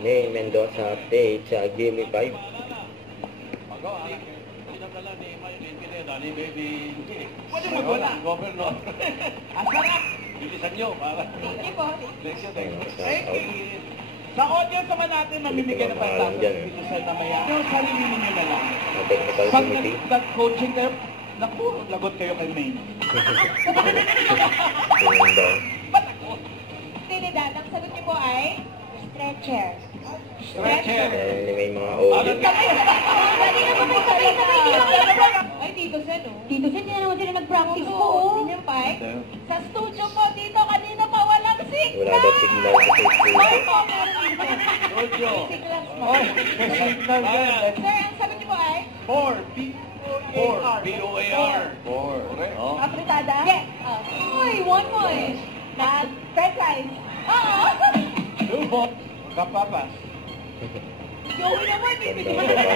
May Mendoza update sa Gimme 5. Pwede mo wala. Governor. Asarap. Bilisan nyo. Thank you po. Sa audience naman natin, mamimigay na 5,000 dito sa namaya. Yung sarili ninyo na lang. Technical Pag committee. nag-coaching kayo, naku, lagot kayo kay Maine. Tingin daw. Ba't ako? Trinidad, ang sagot niyo po ay stretcher. Stretcher. Hindi may mga audio. Ay, Tito Sen, oh. Tito Sen, hindi na naman sila nag-practice po. Oo, yun yung bike. Sa studio po dito, kanina pa walang signal. Wala daw signal sa studio. Ay, po, meron dito. Studio. Signal mo. Oh, signal yan. Sir, ang sagot niyo po ay? Four. B-O-A-R. Four. Oh. Apritada? Yes. Uy, 1 point. Third prize. Oo. 2 points. Kapapas. Joey naman, bibigyan mo Ganda na. ba?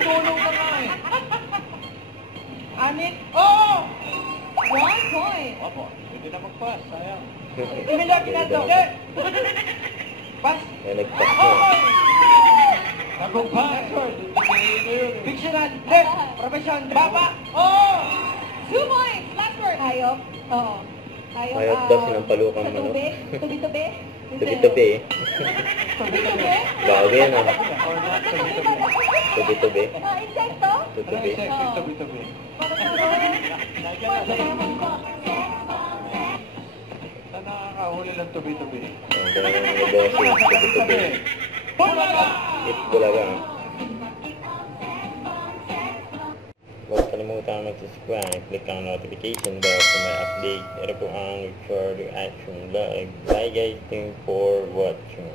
Tulong na nga eh. Anik? Oo! 1 point. Opo, pwede na mag-pass. Sayang. Emilio Pinaldo. Pass. May nag-pass na. Nag-pass. Fictional. Profession. Baba. Oo! 2 points. Last word. Hayop. Oo. Hayop daw sinampalukang sa manok. tubig. Tubi-tubi. Tubi-tubi eh. Tubi-tubi. Gago yan ah. Or not, tubi-tubi. Tubi-tubi. Insekto. Tutubi. Tubi-tubi. Saan nakakahuli ng tubi-tubi? Ang dami ng negosyo. Tubi-tubi. Bulaga! Hit Bulaga. Huwag kalimutan mag-subscribe. Click ang notification bell para may update. Ito po ang Record Reaction Live. Bye guys. Thank you for watching.